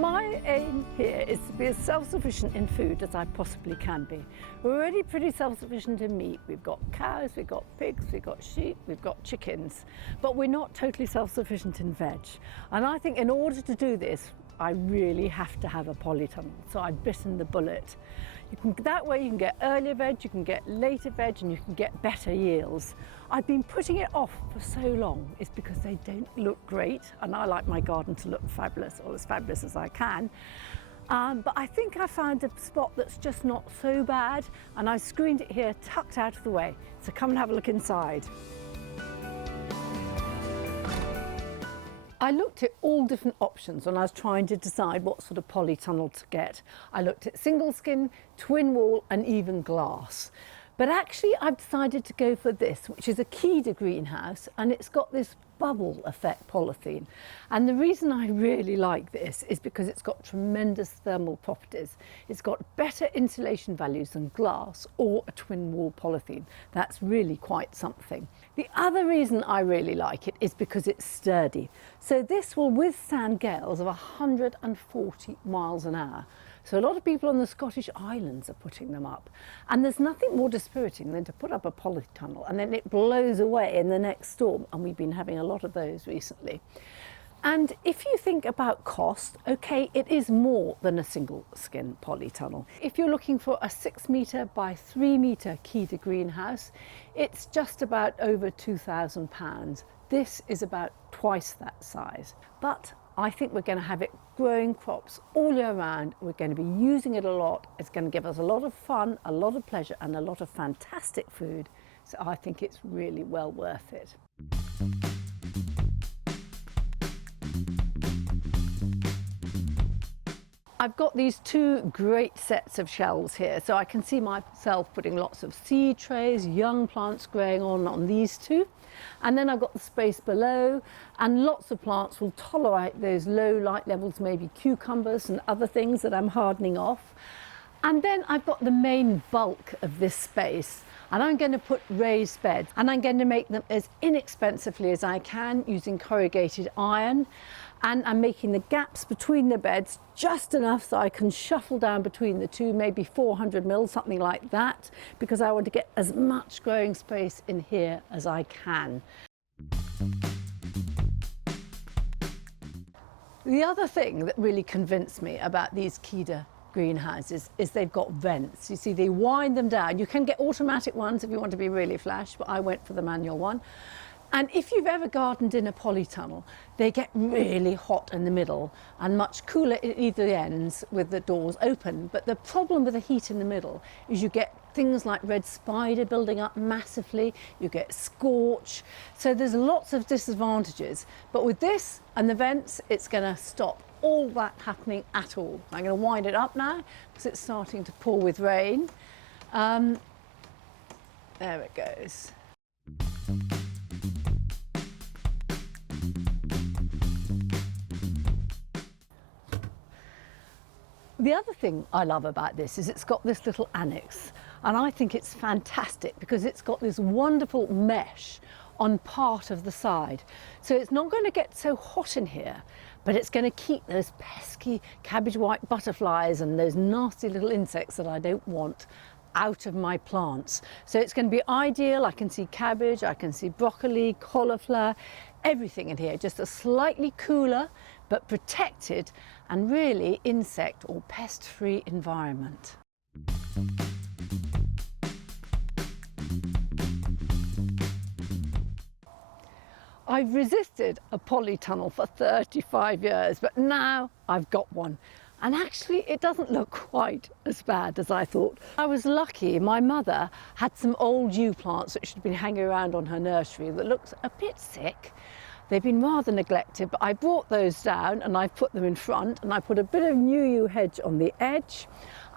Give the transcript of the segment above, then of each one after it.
My aim here is to be as self-sufficient in food as I possibly can be. We're already pretty self-sufficient in meat. We've got cows, we've got pigs, we've got sheep, we've got chickens, but we're not totally self-sufficient in veg. And I think in order to do this, I really have to have a polytunnel. So I've bitten the bullet. That way you can get earlier veg, you can get later veg, and you can get better yields. I've been putting it off for so long. It's because they don't look great, and I like my garden to look fabulous, or as fabulous as I can. But I think I found a spot that's just not so bad, and I screened it here, tucked out of the way. So come and have a look inside. I looked at all different options when I was trying to decide what sort of polytunnel to get. I looked at single skin, twin wall, and even glass. But actually I've decided to go for this, which is a Keda greenhouse, and it's got this bubble effect polythene. And the reason I really like this is because it's got tremendous thermal properties. It's got better insulation values than glass or a twin wall polythene. That's really quite something. The other reason I really like it is because it's sturdy. So this will withstand gales of 140 miles an hour. So a lot of people on the Scottish Islands are putting them up. And there's nothing more dispiriting than to put up a polytunnel and then it blows away in the next storm. And we've been having a lot of those recently. And if you think about cost, okay, it is more than a single skin polytunnel. If you're looking for a 6 metre by 3 metre Keda greenhouse, it's just about over £2,000. This is about twice that size. But I think we're going to have it growing crops all year round. We're going to be using it a lot. It's going to give us a lot of fun, a lot of pleasure, and a lot of fantastic food. So I think it's really well worth it. I've got these two great sets of shelves here, so I can see myself putting lots of seed trays, young plants growing on these two. And then I've got the space below, and lots of plants will tolerate those low light levels, maybe cucumbers and other things that I'm hardening off. And then I've got the main bulk of this space, and I'm going to put raised beds, and I'm going to make them as inexpensively as I can using corrugated iron. And I'm making the gaps between the beds just enough so I can shuffle down between the two, maybe 400 mils, something like that, because I want to get as much growing space in here as I can. The other thing that really convinced me about these Keda greenhouses is they've got vents. You see, they wind them down. You can get automatic ones if you want to be really flash, but I went for the manual one. And if you've ever gardened in a polytunnel, they get really hot in the middle and much cooler at either ends with the doors open. But the problem with the heat in the middle is you get things like red spider building up massively, you get scorch. So there's lots of disadvantages. But with this and the vents, it's going to stop all that happening at all. I'm going to wind it up now because it's starting to pour with rain. There it goes. The other thing I love about this is it's got this little annex, and I think it's fantastic because it's got this wonderful mesh on part of the side. So it's not going to get so hot in here, but it's going to keep those pesky cabbage white butterflies and those nasty little insects that I don't want out of my plants. So it's going to be ideal. I can see cabbage, I can see broccoli, cauliflower, everything in here, just a slightly cooler but protected and really insect or pest-free environment. I've resisted a polytunnel for 35 years, but now I've got one. And actually, it doesn't look quite as bad as I thought. I was lucky. My mother had some old yew plants that she'd been hanging around on her nursery that looked a bit sick. They've been rather neglected, but I brought those down and I put them in front, and I put a bit of new yew hedge on the edge.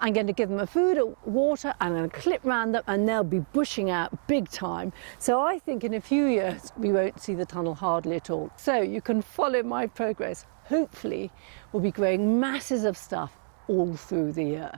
I'm going to give them a food and water, and I'm going to clip round them, and they'll be bushing out big time. So I think in a few years we won't see the tunnel hardly at all. So you can follow my progress. Hopefully we'll be growing masses of stuff all through the year.